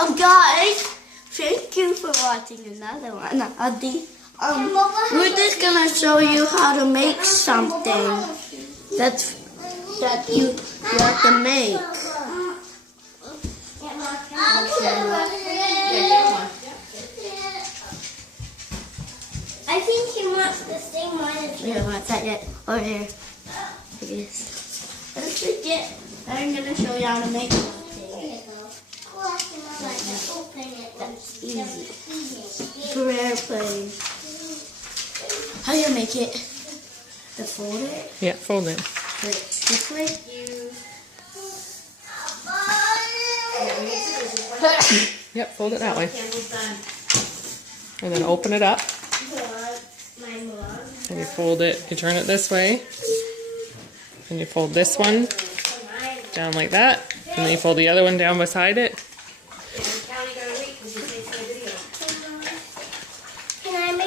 Guys, thank you for watching another one. We're just gonna show you how to make something that you have to make. I think he wants the same one as We don't want that yet. Over here. I guess. Don't forget, I'm gonna show you how to make something. That's easy. For airplane. How do you make it? To fold it? Yeah, fold it. This way? Yep, fold it that way. And then open it up. And you fold it, you turn it this way. And you fold this one down like that. And then you fold the other one down beside it.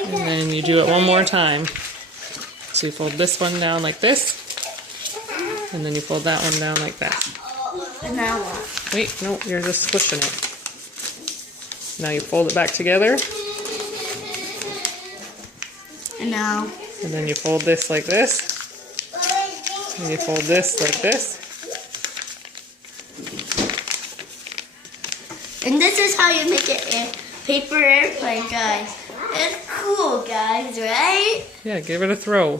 And then you do it one more time. So you fold this one down like this. And then you fold that one down like that. And now what? Wait, no, you're just squishing it. Now you fold it back together. And now? And then you fold this like this. And you fold this like this. And this is how you make a paper airplane, guys. It's cool, guys, right? Yeah, give it a throw.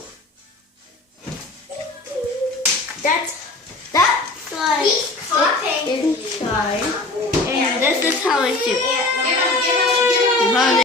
That's like it inside. And this is how it's do.